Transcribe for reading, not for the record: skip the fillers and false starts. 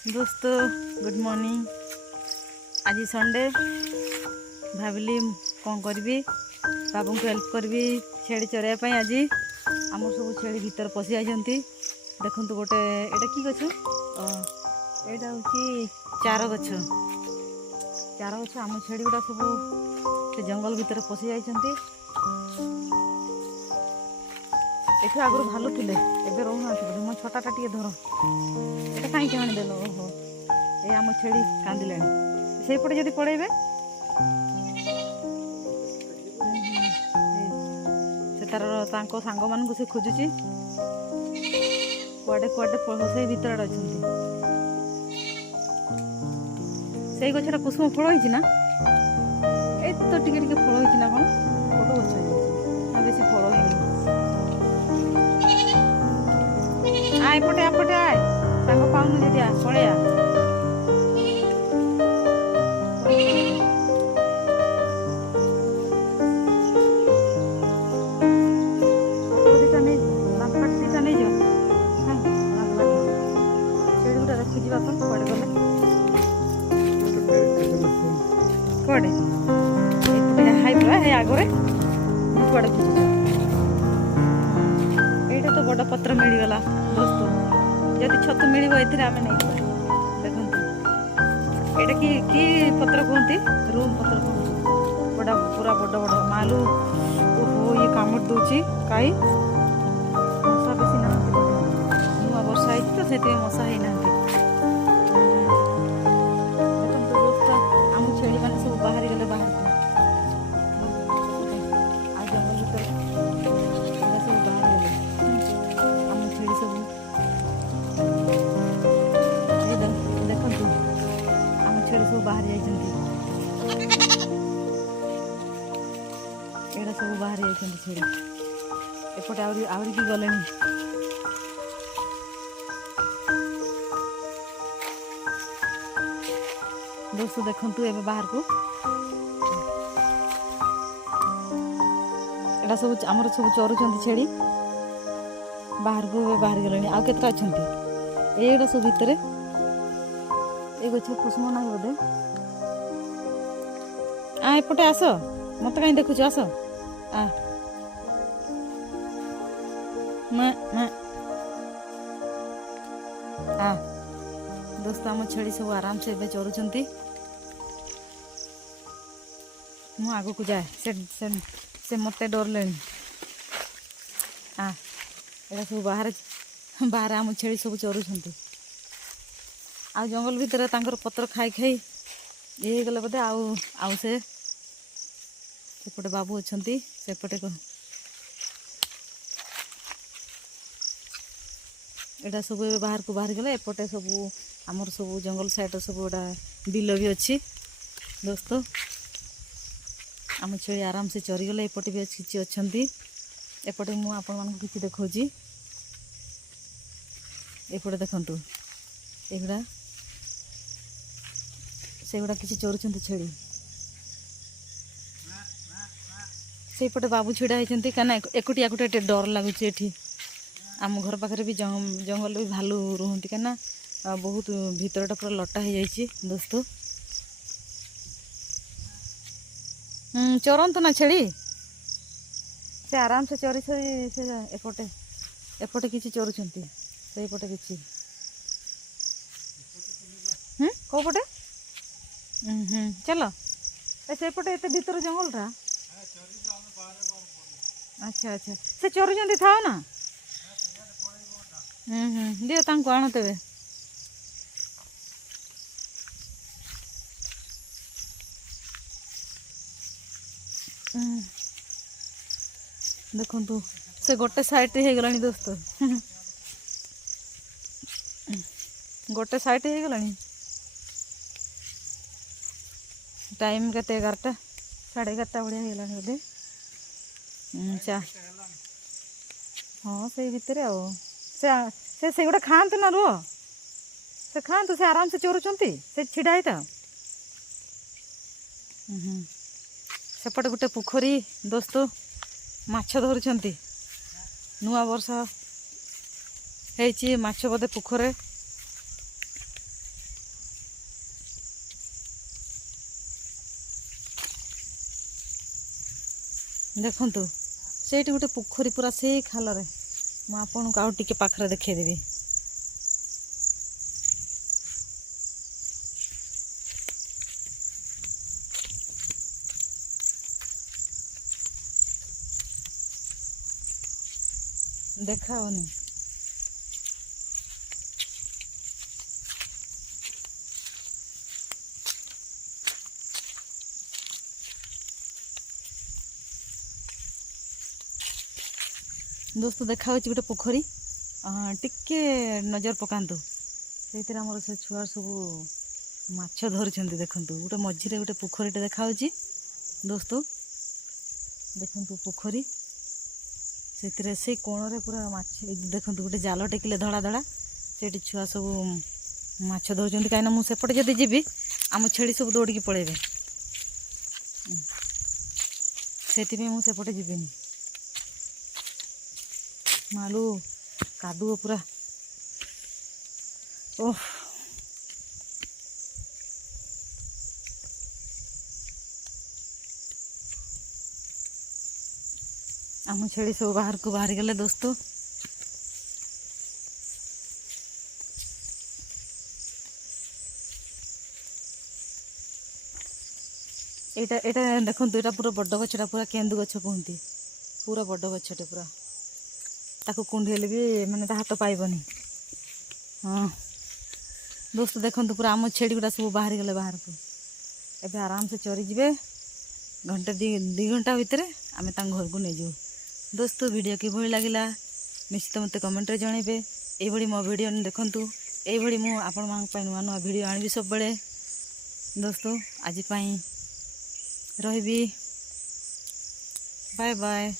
दोस्त good morning. आज Sunday भाविली कौन करी बाबू को हेल्प करी छेड़ी चराइवाई। आज आम सब छेड़ी भीतर पशि जाइंट देखु गोटे एटा कि गछ एटा हूँ चार गछ आम छेड़ी गुड़ा सब से जंगल भीतर पशि जाइंट। एठू आगु भालू थे एवं रोना मो छटाटा टे धर ये कहीं आनीदेल। ओहो ये आम छेड़ी कांदिले से पटे जदि पड़ेबे से तार सांग मान से खोजुची कुआडे कुआडे से भीतर आड़े अच्छा से गछटा कुसुम फल होती ना ए तो टिके टिके फल होती ना कौन बड़ गछ ना बेसी फल है आएपटे आपटे आए सांग पाऊन दीदी पड़े नहीं जो छेड़ी गुटा रखी जा कड़े गले कड़े हाइबा है आगे कड़े खोज यहाँ तो बड़ पत्र मिलगला दोस्त जदि छतु मिल आम नहीं देखो यहाँ कि पत्र कहते रूम पत्र कहते बड़ा पूरा बड़ बड़ मालू ओहो ये कामुड़ दूची कई मशा बेसी ना नुआ वर्षा है तो से मशा ही ना दोस्त आम छेड़ी मैंने सब बाहरी गले बाहर को आ जंगल भर सब बाहर गले आम छेड़ी सब देखु आम छेड़ी सब बाहर जाइए सब बाहर जाइए छेड़ी एपटे आहरी भी गले दोस्त देखु ए बाहर को एटा सब आमर सब चरुंच छेड़ी बाहर को बाहर गले आउ के अच्छा ये सब भितर ये गछ कुसुम ना बोधे एपटे आस मत कहीं देखुच आस आ दोस्त आम छेड़ी सब आराम से ए चरुंच मु आग को जाए से मत डर ले सब बाहर बाहर आम छेड़ी सब चरुंच आ जंगल भितर तांकर पत्र खाई खाई ये गले बोधे आउ से सेपटे बाबू अच्छा सेपटे एटा सब बाहर को बाहर गले एपटे सब आमर सब जंगल साइड सब एटा बिल भी अच्छी दोस्त आम छेड़ी आराम से चरीगले एपटे भी किसी अच्छा एपटे मुझे आपण मान किसी देखी एपटे देखु एगुड़ा से गुड़ा किसी चरुंच छेड़ी सेपटे बाबू छिड़ा होती कहीं एकुटिया एकुटिया डर लगुच ये आम घर पाखे भी जंगल भी भालू रुहति कहीं बहुत भीतरटा पूरा लटा हो जाइए दोस्त चरंतु ना छेड़ी से आराम से चरी से एपटे एपटे किसी चरुंच से पटे किसी कौ पटे चलो से पटे एत भीतर जंगल रा अच्छा अच्छा से चरुंच था ना दियो तांको आण तेबे देखु से गोटे साइड हो गला दोस्त गोटे साइड हो गला टाइम के 11टा 11:30 बढ़िया हो गला बोधे चा हाँ से भितर से गुड़ा खाते ना रुह से खातु से आराम से चरुंच से छिड़ा ही सेपटे गोटे पोखरी दोस्त माछ धरुंच नुआ वर्ष है माछ बोधे पोखरे ଦେଖନ୍ତୁ ସେଇଠି ଗୋଟେ ପୋଖରୀ ପୁରା ସେଇ ଖାଲରେ। ମୁଁ ଆପଣଙ୍କୁ ଆଉ ଟିକେ ପାଖରେ ଦେଖେଇଦେବି। ଦେଖା ହଉନି। दोस्तों देखा गोटे पोखरी टिके नजर पकातु से आमर से छुआ सब माछ धरी देखु गोटे मझे गोटे पोखरीटे देखा दोस्तों देखु पोखरी से कोण पूरा माछ देखु गोटे जाल टेकिले धड़ा धड़ा से छुआ सब माछ धर कहीं मुझे जदि जीवी आम छेड़ी सब दौड़ की पलैबे से मुझे जीविनी मालू कादुओ पूरा ओह आम छेड़ी सब बाहर को बाहरी गले दोस्तों। एटा देखो यहाँ पूरा बड़ गछटा पूरा केंदु गछ कहती पूरा बड़ गछटे पूरा ताको कुंडेले भी माने हाथ पाइबनी। हाँ दोस्तों देखो पूरा आम छेड़ी गुड़ा सब बाहरी गले बाहर को एबे आराम से चरी जिबे घंटे दी घंटा भितर आम घर को नहीं जाऊ। दोस्तों वीडियो किभली लगिला निश्चित मत कमेंट रे जणेबे। एभली मो वीडियो देखंतु एभली मु आपण मानक पई नुआ नुआ वीडियो आनिबी सब बेले। दोस्तों आज पई रहिबी बाय बाय।